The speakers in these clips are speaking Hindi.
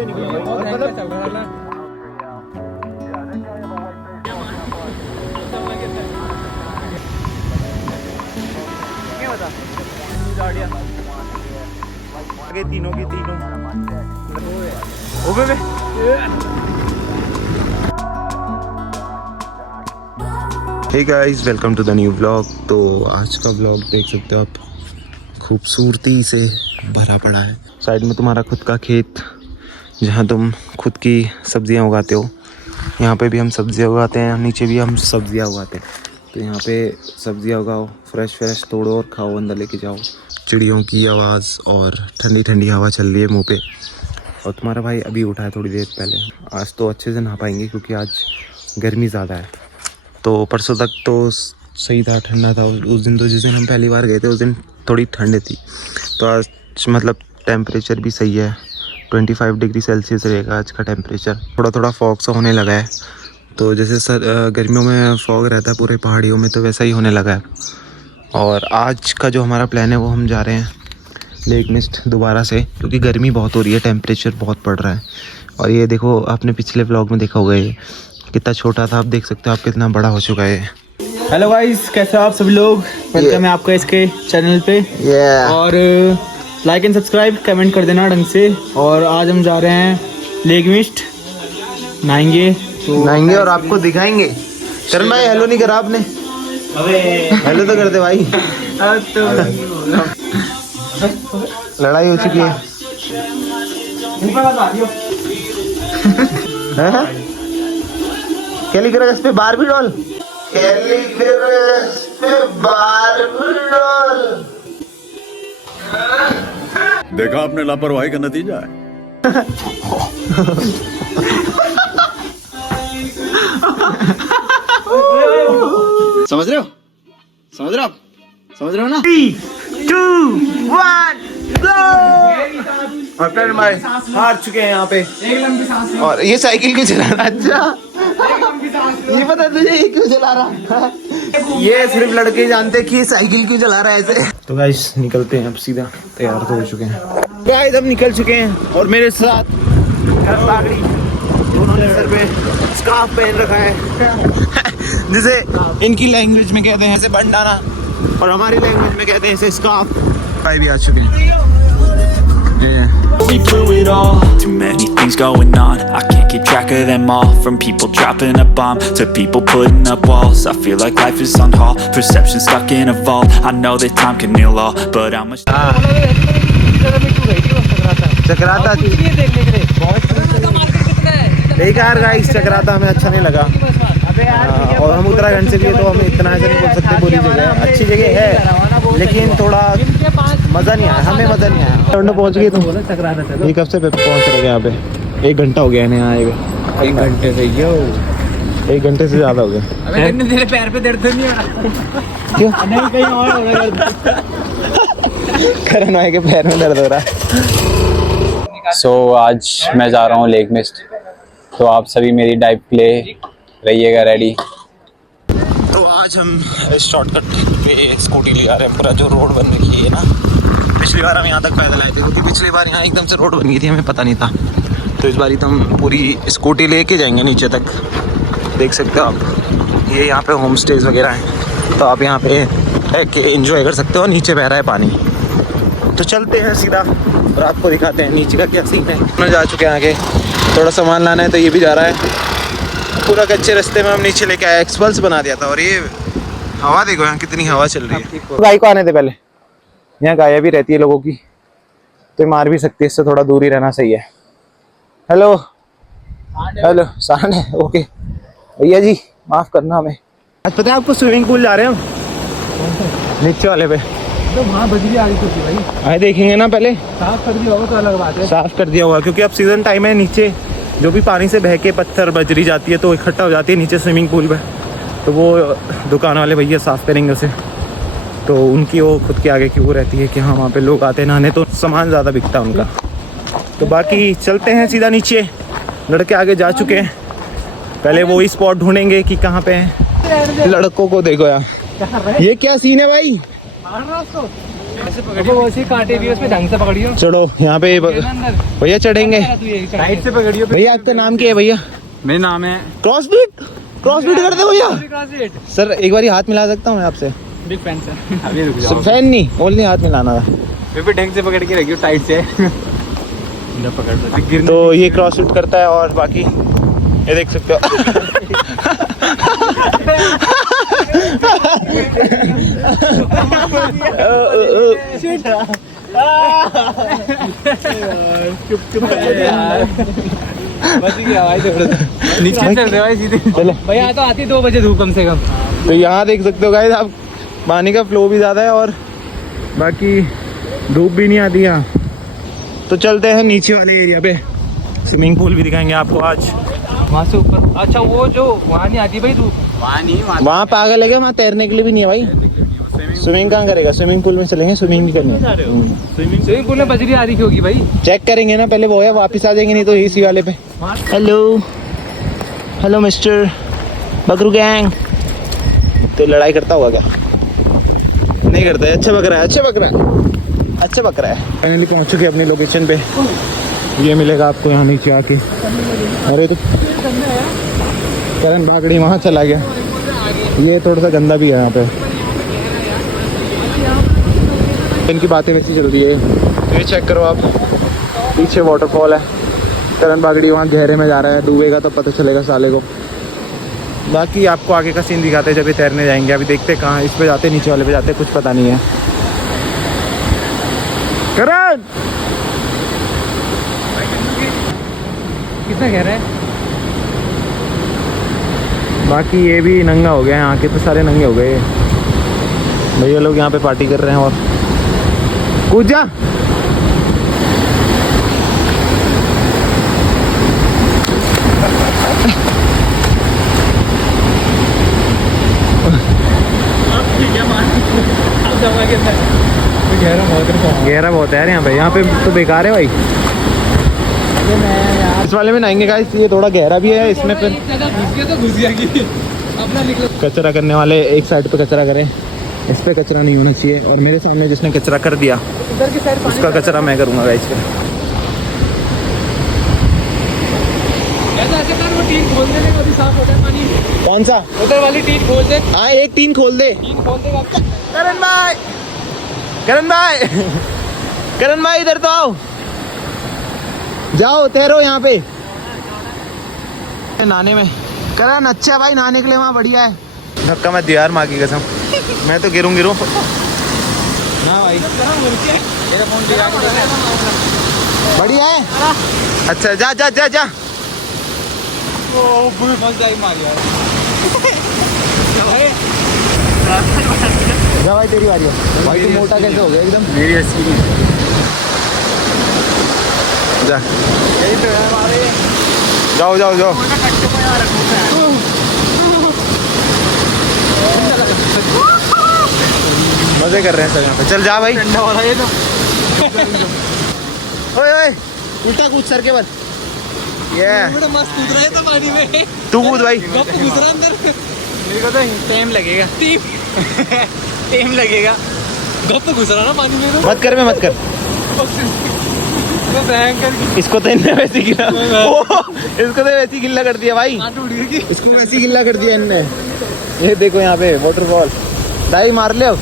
से निकला भाई। बहुत हैंग मतलब चल रहा है ना। क्या बता गाड़ियाँ आगे तीनों की तीनों ओबे बे। Hey guys, welcome to the new vlog. तो आज का व्लॉग देख सकते हो आप, खूबसूरती से भरा पड़ा है। साइड में तुम्हारा खुद का खेत जहाँ तुम खुद की सब्जियाँ उगाते हो। यहाँ पे भी हम सब्जियाँ उगाते हैं, नीचे भी हम सब्जियाँ उगाते हैं। तो यहाँ पे सब्जियाँ उगाओ, फ्रेश फ्रेश तोड़ो और खाओ, अंदर लेके जाओ। चिड़ियों की आवाज़ और ठंडी ठंडी हवा चल रही है मुँह पे। और तुम्हारा भाई अभी उठा है थोड़ी देर पहले। आज तो अच्छे से नहा पाएंगे क्योंकि आज गर्मी ज़्यादा है। तो परसों तक तो सही था, ठंडा था। उस दिन तो जिस दिन हम पहली बार गए थे उस दिन थोड़ी ठंड थी। तो आज मतलब टेम्परेचर भी सही है, 25 डिग्री सेल्सियस रहेगा आज का टेम्परेचर। थोड़ा थोड़ा फॉग सा होने लगा है। तो जैसे गर्मियों में फॉग रहता है पूरे पहाड़ियों में, तो वैसा ही होने लगा है। और आज का जो हमारा प्लान है वो हम जा रहे हैं लेक मिस्ट दोबारा से, क्योंकि गर्मी बहुत हो रही है, टेम्परेचर बहुत बढ़ रहा है। और ये देखो, आपने पिछले व्लॉग में देखा होगा ये कितना छोटा था, आप देख सकते हो आप कितना बड़ा हो चुका है। हेलो गाइस, कैसे हो आप सभी लोग? वेलकम है आपका इसके चैनल पे। और लाइक एंड सब्सक्राइब, कमेंट कर देना ढंग से। और आज हम जा रहे हैं लेक मिस्ट, नहाएंगे नहाएंगे और आपको दिखाएंगे। करण भाई हेलो नहीं करा आपने? हेलो तो कर दे भाई। लड़ाई हो चुकी है। क्या लिख रहा है इस पे? Barbie doll. क्या लिख रहा है इस पे? Barbie doll. देखा आपने लापरवाही का नतीजा है। समझ रहे हो? समझ रहे हो? समझ रहे हो ना? 3, 2, 1 गो। और करण भाई हार चुके हैं यहाँ पे। एक लंबी सांस लो। और ये साइकिल क्यों चला रहा है? अच्छा ये पता तुझे ये क्यों चला रहा है? ये सिर्फ लड़के जानते हैं कि ये साइकिल क्यों चला रहा है ऐसे। तो गाइस निकलते हैं अब सीधा, तैयार तो हो चुके हैं गाइस, अब निकल चुके हैं। और मेरे साथ पागड़ी, उन्होंने सर पे स्कार्फ पहन रखा है जिसे इनकी लैंग्वेज में कहते हैं ऐसे बंडाना, और हमारी लैंग्वेज में कहते हैं ऐसे स्कार्फ। भाई भी आ चुके हैं। We blew it all. Too many things going on, I can't keep track of them all. From people dropping a bomb to people putting up walls, I feel like life is on hold, perception stuck in a vault. I know that time can heal all, but how much Chakrata बेकार गाइस, चक्राता हमें अच्छा नहीं लगा। और हम उत्तराखंड से लिए तो हमें इतना ऐसा नहीं बोल सकते, बुरी जगह है, अच्छी जगह है लेकिन थोड़ा मज़ा नहीं आया, हमें मज़ा नहीं आया। पहुंच गए तुम? एक हफ्ते पे पहुंच रहे यहाँ पे, 1 घंटा हो गया इन्हें आए हुए। 1 घंटे से 1 घंटे से ज़्यादा हो गया। तेरे पैर पे दर्द नहीं हो रहा? क्यों? नहीं, कहीं और हो रहा है। करण भाई के पैर में दर्द हो रहा है। सो आज मैं जा रहा हूँ लेक मिस्ट, तो आप सभी मेरी डाइव के लिए रहिएगा रेडी। तो आज हम शॉर्टकट पे स्कूटी ले आ रहे हैं। पूरा जो रोड बन रही है ना, पिछली बार हम यहाँ तक पैदल आए थे क्योंकि पिछली बार यहाँ एकदम से रोड बन गई थी, हमें पता नहीं था। तो इस बार तो हम पूरी स्कूटी लेके जाएंगे नीचे तक। देख सकते हो आप, ये यहाँ पे होम स्टेज वगैरह हैं, तो आप यहाँ पे एंजॉय कर सकते हो। नीचे बह रहा है पानी। तो चलते हैं सीधा और आपको दिखाते हैं नीचे का क्या सीन है। मैं जा चुके हैं आगे, थोड़ा सामान लाना है तो ये भी जा रहा है। पूरा कच्चे रास्ते में हम नीचे लेके आए, एक्सपल्स बना दिया था। और ये हवा देखो यहाँ कितनी हवा चल रही है। गाय को आने थे पहले, यहाँ गाय भी रहती है लोगों की, तो मार भी सकती है, इससे थोड़ा दूर ही रहना सही है। हेलो हेलो सांड है, ओके भैया जी माफ करना हमें। आज पता है आपको, स्विमिंग पूल जा रहे हैं हम नीचे वाले पे। तो वहाँ बजरी आ रही थी भाई, आए देखेंगे ना, पहले साफ कर दिया होगा तो अलग बात है। साफ कर दिया होगा क्योंकि अब सीजन टाइम है। नीचे जो भी पानी से बह के पत्थर बजरी जाती है तो इकट्ठा हो जाती है नीचे स्विमिंग पूल में, तो वो दुकान वाले भैया साफ करेंगे उसे। तो उनकी वो खुद के आगे की वो रहती है कि हाँ वहाँ पे लोग आते हैं नहाने, तो सामान ज़्यादा बिकता है उनका। तो बाकी चलते हैं सीधा नीचे, लड़के आगे जा चुके हैं। पहले वो ही स्पॉट ढूंढेंगे कि कहाँ पे हैं। लड़कों को देखो यार, ये क्या सीन है भाई? वैसे कांटे भी उसमें ढंग से पकड़ियो। चलो यहाँ पे भैया चढ़ेंगे। साइड से पकड़ियो। भैया आपका नाम क्या है भैया? मेरा नाम है क्रॉसबीट कर दो भैया। सर एक बार हाथ मिला सकता हूँ मैं आपसे? Big fan sir. अभी रुक जाओ। फैन नहीं, ओनली हाथ मिलाना था। भी ढंग से पकड़ के रखियो टाइट से। पकड़ लो। तो ये क्रॉसफिट करता है और बाकी ये देख सकते हो। नीचे चल रहे भाई सीधे। चलो भैया तो आती 2 बजे धूप कम से कम। तो यहाँ देख सकते हो गाइस आप, पानी का फ्लो भी ज़्यादा है और बाकी धूप भी नहीं आती यहाँ। तो चलते हैं नीचे वाले एरिया पे, स्विमिंग पूल भी दिखाएंगे आपको आज। वहाँ से ऊपर। अच्छा वो जो वहाँ नहीं आती भाई धूप? वहाँ नहीं, वहाँ पागल है क्या? वहाँ तैरने के लिए भी नहीं है भाई। स्विमिंग कहाँ करेगा? स्विमिंग पूल में चलेंगे, स्विमिंग भी करनी है। स्विमिंग पूल में बजरी आ रही होगी भाई। चेक करेंगे ना पहले वो है, वापस आ जाएंगे नहीं तो इसी वाले पे। Hello mister Bakru gang. तो लड़ाई करता होगा क्या? नहीं करता है। अच्छा बक रहा है। फाइनली पहुंच चुके अपनी लोकेशन पे। ये मिलेगा आपको यहाँ नीचे आके। अरे तो करण भागड़ी वहाँ चला गया। ये थोड़ा सा गंदा भी है यहाँ पे। इनकी बातें वैसी चल रही है। ये चेक करो आप, पीछे वाटरफॉल है। करण बागड़ी वहाँ गहरे में जा रहा है, डूबेगा तो पता चलेगा साले को। बाकी आपको आगे का सीन दिखाते हैं जब ये तैरने जाएंगे। अभी देखते हैं कहाँ, इस पे जाते नीचे वाले पे जाते, कुछ पता नहीं है। करण कितना गहरा है? बाकी ये भी नंगा हो गया है, यहाँ के तो सारे नंगे हो गए। भैया लोग यहाँ पे पार्टी कर रहे हैं और कूद जा। गहरा बहुत है यार यहाँ पे। यहाँ पे तो बेकार है भाई। इस वाले में नहाएंगे गाइस। ये थोड़ा गहरा भी है, इसमें फिर कचरा करने वाले एक साइड पे कचरा करें, इस पे कचरा नहीं होना चाहिए। और मेरे सामने जिसने कचरा कर दिया उसका कचरा मैं करूँगा गाइस पे। खोल देने का भी साफ होता है पानी। कौन सा? उधर वाली टीन खोल दे। हाँ एक टीन खोल दे। करण भाई इधर तो आओ, जाओ तैरो यहाँ पे नहाने में। करण अच्छा है भाई नहाने के लिए, वहाँ बढ़िया है। धक्का मत दिया यार माँ की कसम, मैं तो गिरूँ ना भाई। बढ़िया है। अच्छा जा जा जा जा। जा भाई तेरी बारी है। भाई तू मोटा कैसे हो गया एकदम? मेरी अस्सी जा जाओ जाओ जाओ। मजे कर रहे हैं सब यहाँ पे। चल जा भाई। ठंडा वाला ये तो। ओए ओए उल्टा कूद सर के बल। ये मस्त कूद रहा है तो पानी में। तू कूद भाई। गप घुस रहा अंदर। मेरे को तो टाइम लगेगा। टाइम लगेगा। गप घुस रहा ना पानी में। मत कर, मैं मत कर। इसको तो इनने वैसे गिला। इसको तो वैसी गिल्ला कर दिया भाई। इसको वैसी गिल्ला कर दिया इनने। ये देखो यहाँ पे वाटरफॉल। दाई मार ले अब।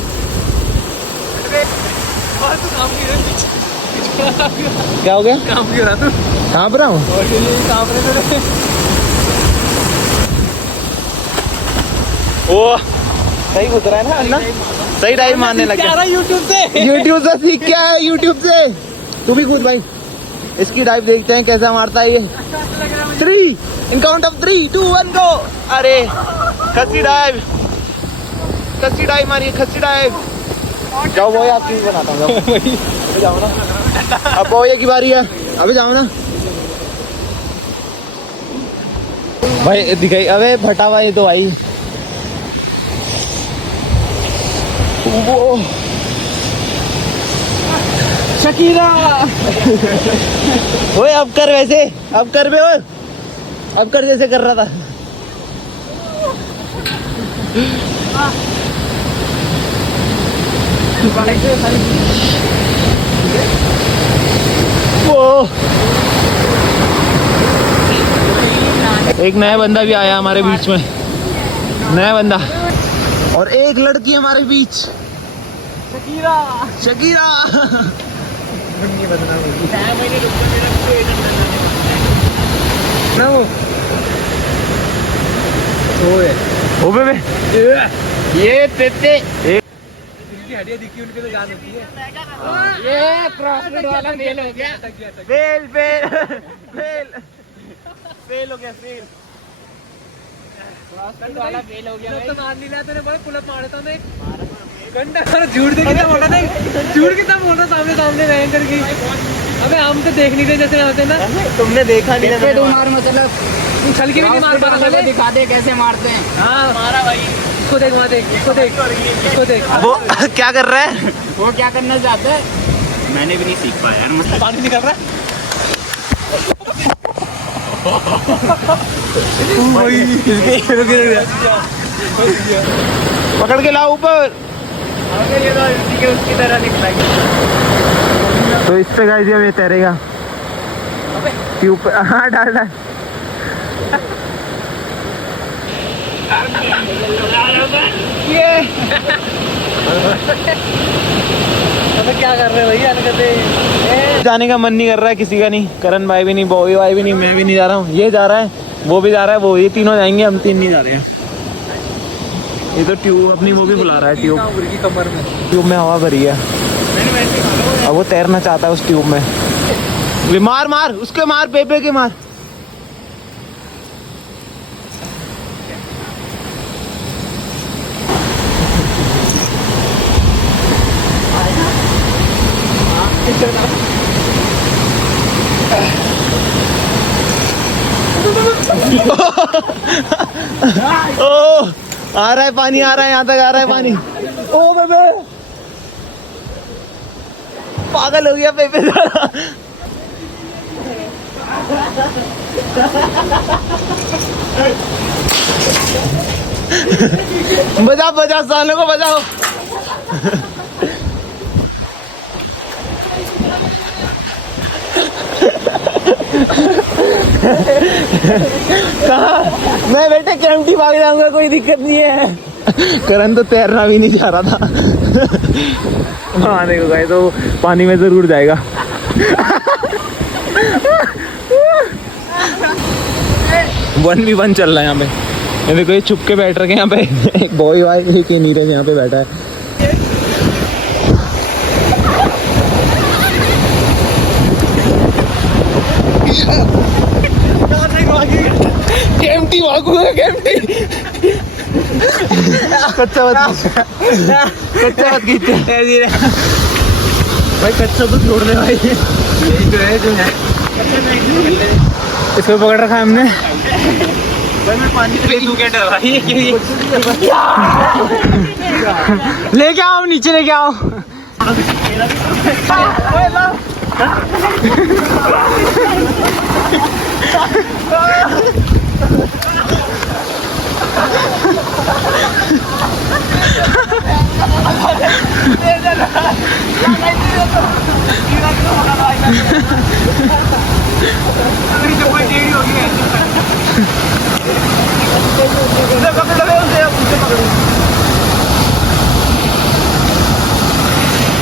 क्या हो गया? काम क्यों रहा तू? कहाँ पर हूँ? ओ सही घुस रहा है ना अन्ना? सही डाइव मारने लग गया। यूट्यूब से सीख क्या है? यूट्यूब से। तू भी कूद भाई। इसकी डाइव देखते हैं कैसा मारता है ये। 3 इन काउंट ऑफ 3 2 1 गो। अरे खस्सी डाइव मारिए, खस्सी डाइव। जाओ वो आपकी भी बनाता हूँ। अभी जाओ ना, अब बोया की बारी है। अभी जाओ ना भाई। दिखाई अबे फटा हुआ ये तो भाई। वो शकीरा। ओए अब कर वैसे, अब कर बे। ओए अब कर जैसे कर रहा था। एक नया बंदा भी आया हमारे बीच में, नया बंदा, और एक लड़की हमारे बीच, शकीरा। ओ बेबे, ये तेते हड्डियां दिखी उनके तो जान होती है। ये क्रॉसफिट वाला फेल हो गया, फेल हो गया, क्रॉसफिट वाला फेल हो गया। तो मान नहीं लिया तूने, बड़ा पुल अप मारा था मैं घंटा। झूठ दे कितना बोल रहा था, झूठ कितना बोल रहा सामने भयंकर की। अबे हम तो देख नहीं रहे जैसे होते ना, तुमने देखा नहीं है। तू मार मतलब छल के भी नहीं मार पा रहा, दिखा दे कैसे मारते हैं। हाँ मारा भाई, इसको देख, वहाँ देख, इसको देख। वो क्या कर रहा है? वो क्या करना चाहता है मैंने भी नहीं सीख पाया यार। पानी निकल रहा है। पकड़ के लाओ ऊपर। उसकी तरह निकला। तो इस पे गाइस ये तैरेगा ट्यूब पे। हाँ डाल। ये अबे क्या कर रहे हो भैया? जाने का मन नहीं कर रहा है किसी का, नहीं करण भाई भी नहीं, बॉबी भाई भी नहीं, मैं भी नहीं जा रहा हूँ। ये जा रहा है, वो भी जा रहा है, वो ये तीनों जाएंगे, हम तीन नहीं जा रहे हैं। ये तो ट्यूब अपनी वो भी बुला रहा है, ट्यूब में हवा भरी है, अब वो तैरना चाहता है उस ट्यूब में। मार उसके, मार बेबे के मार। ओ आ रहा है पानी, आ रहा है, यहाँ तक आ रहा है पानी। ओ बेबे पागल हो गया बेबे। बजाओ सालों को बजाओ। कहा मैं बेटे कैंपटी भाग जाऊंगा, कोई दिक्कत नहीं है। करण तो तैरना भी नहीं चाह रहा था। आने को गए तो पानी में जरूर जाएगा। 1v1 चल रहा है यहाँ पे। ये देखो ये छुप के बैठ रखे यहाँ पे। एक बॉय वाई एक नीरज यहाँ पे बैठा है। कैंपटी भागूंगा, कैंपटी। कच्चा मत खींचते भाई, कच्चा तो छोड़ने भाई। इसको पकड़ रखा है हमने। लेके आओ नीचे, लेके आओ।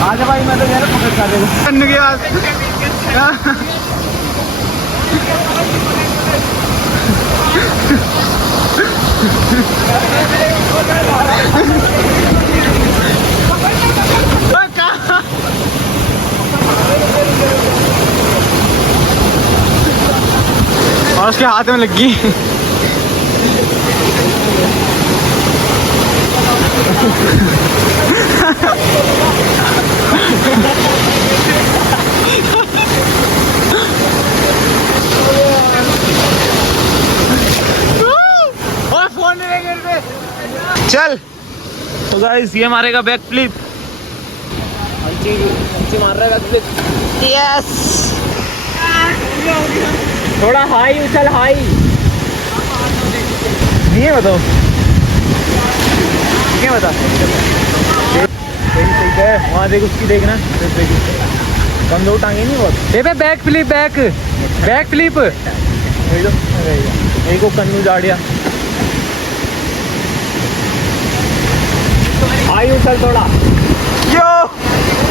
आजा भाई, मैं तो यार पकड़ खा देगा करने के बाद। और उसके हाथ में लगी। और फोन चल। तो गाइस ये मारेगा बैक फ्लिप। मार रहा है बैक फ्लिप। यस, थोड़ा हाई उछल, हाई ये बताओ, क्या बता। ठीक है, वहाँ देख उसकी देखना, कमजोर टांगे नहीं बहुत। ये बैक फ्लिप, बैक फ्लिप यही को कन्नू जाड़िया। आई उछल थोड़ा यो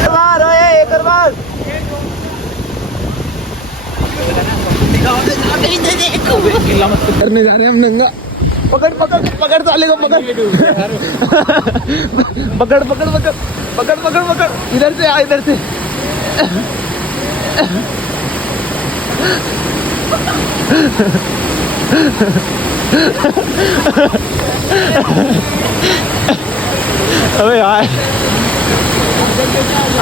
बार ओए एक बार करने जा रहे हैं हम नंगा। पकड़ पकड़ पकड़ साले को पकड़ पकड़ पकड़ पकड़ पकड़ पकड़ पकड़ इधर से आ, इधर से अबे यार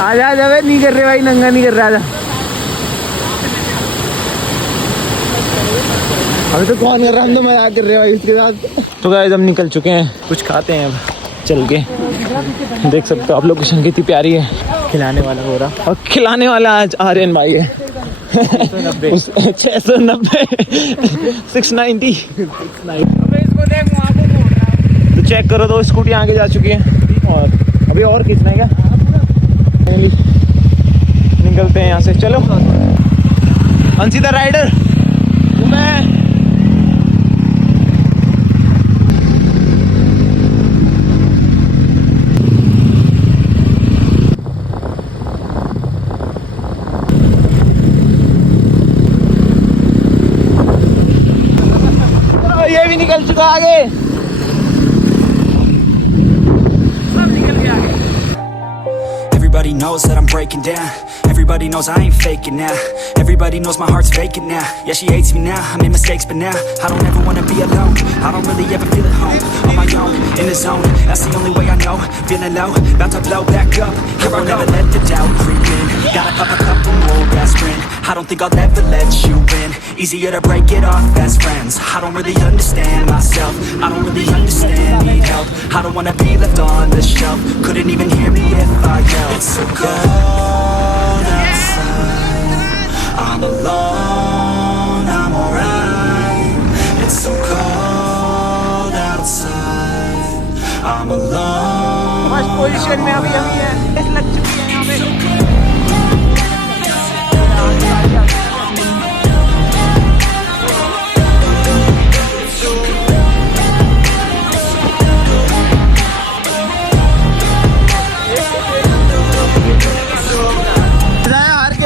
आजा आजा, वे नहीं कर रहे भाई, नंगा नहीं कर रहा। आजा अभी तो कौन कर रहा, हम तो मजाक कर रहे हैं भाई इसके साथ। तो गाइस हम निकल चुके हैं, कुछ खाते हैं अब चल के। देख सकते हो आप लोकेशन कितनी प्यारी है। खिलाने वाला हो रहा, और खिलाने वाला आज आर्यन भाई है। 690 690। तो चेक करो, तो स्कूटी आगे जा चुकी है और अभी और कितना है क्या, निकलते हैं यहाँ से। चलो अंशी द राइडर, मैं ये भी निकल चुका आगे। Everybody knows that I'm breaking down. Everybody knows I ain't faking now. Everybody knows my heart's vacant now. Yeah, she hates me now, I made mistakes but now I don't ever wanna be alone. I don't really ever feel at home. On my own, in the zone, that's the only way I know. Feeling low, about to blow back up. Here I never let the doubt creep in. Gotta pop a couple more aspirin. I don't think I'll ever let you in. Easier to break it off best friends. I don't really understand myself. I don't really understand, need help. I don't wanna be left on the shelf. Couldn't even hear me if I yelled. It's so cold outside, I'm alone, I'm alright. It's so cold outside, I'm alone. First position में अभी हम हैं, लग चुकी है यहाँ पे।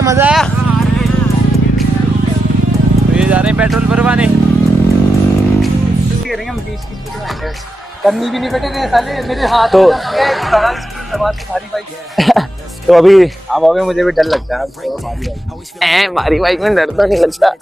मजा आया। तो ये जा रहे हैं पेट्रोल भरवाने। करनी भी नहीं बेटे साले मेरे हाथ तो भारी बाइक है। तो अभी मुझे भी डर लगता है। भारी बाइक में डर तो नहीं लगता।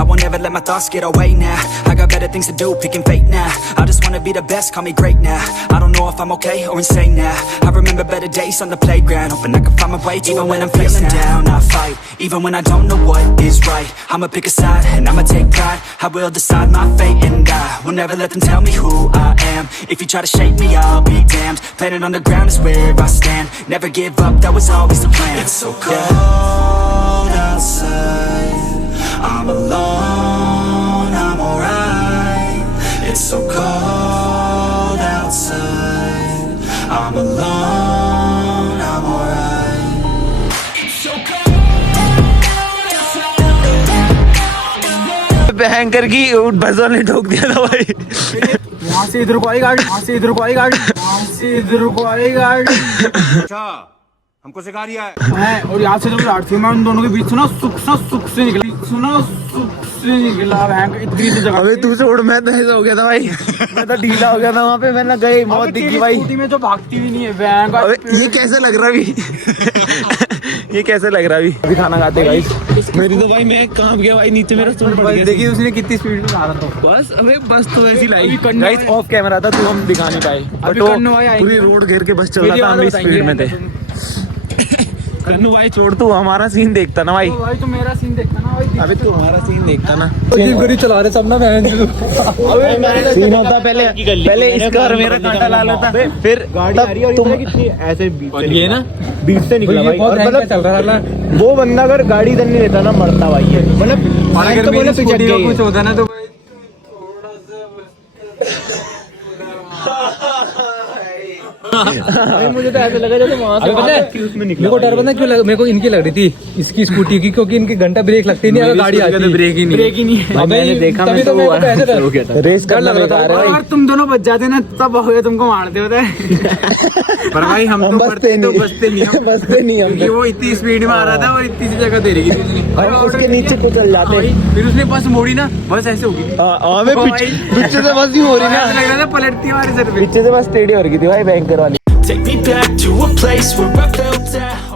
I won't ever let my thoughts get away now. I got better things to do, picking fate now. I just wanna be the best, call me great now. I don't know if I'm okay or insane now. I remember better days on the playground, hoping I can find my way. Even when I'm feeling down, I fight. Even when I don't know what is right, I'ma pick a side and I'ma take pride. I will decide my fate and I will never let them tell me who I am. If you try to shake me, I'll be damned. Planet on the ground is where I stand. Never give up, that was always the plan. It's so cold outside, I'm alone, I'm alright. It's so cold outside, I'm alone, I'm alright. It's so cold. भयंकर की बसों ने ठोक दिया था भाई। वहाँ से इधर को आई गाड़ी, वहाँ से इधर को आई गाड़ी, वहाँ से इधर को आई गाड़ी। अच्छा हमको सिखा रिया है। और यहाँ से जब लाट थी मैं उन दोनों के बीच से ना सुख से निकला, इतनी सी जगह। अबे तू छोड़, मैं तो ऐसा हो गया था भाई। मैं तो ढीला हो गया था वहाँ पे, मैंने गई मौत दिखी भाई। स्कूटी में जो भागती भी नहीं है अबे ये कैसे लग रहा अभी? ये कैसे लग रहा अभी खाना खाते भाई। मेरी तो भाई मैं कहाँ गया भाई, नीचे मेरा सुन पड़ गया। देखिए उसने कितनी स्पीड में आ रहा था। बस अबे बस तो ऐसी लाई गाइस, ऑफ कैमरा था तो हम दिखा नहीं पाए, बट पूरी रोड घेर के बस चल रहा था, हम स्पीड में थे। कन्नू भाई छोड़, तू हमारा सीन देखता ना भाई। भाई तो मेरा सीन देखता ना भाई। अबे तू हमारा सीन देखता ना। गाड़ी चला रहे सब ना सीन होता पहले इसका और मेरा कांटा ला लेता, फिर गाड़ी आ रही है तुम कितनी ऐसे ये ना बीच से निकला भाई। और मतलब चल रहा था वो बंदा, अगर गाड़ी इधर नहीं लेता ना मरता भाई ये। मतलब अगर तो मेरी स्कूटी में कुछ होता ना तो मुझे तो ऐसा लगा जैसे वहां से मेरे को डर बना क्यों लगा, मेरे को इनकी लग रही थी इसकी स्कूटी की, क्योंकि इनकी घंटा ब्रेक लगती नहीं है, गाड़ी आती है ब्रेक ही नहीं है। मैंने देखा, तभी तो मेरे को ऐसे हो गया था, रेस डर लग रहा था। और तुम दोनों बच जाते ना तब हो गया, तुमको मारते होते। पर भाई हम तो बचते नहीं क्योंकि वो इतनी स्पीड में आ रहा था और इतनी सी जगह दे रही थी हम उसके नीचे कुचल जाते। फिर उसने बस मोड़ी ना, बस ऐसे होगी हमें पीछे से बस ही हो रही ना, लग रहा था पलटती हमारे सर पे। पीछे से बस टेढ़ी हो रही थी भाई, बैंकर वाली। Take me back to a place where I felt at home.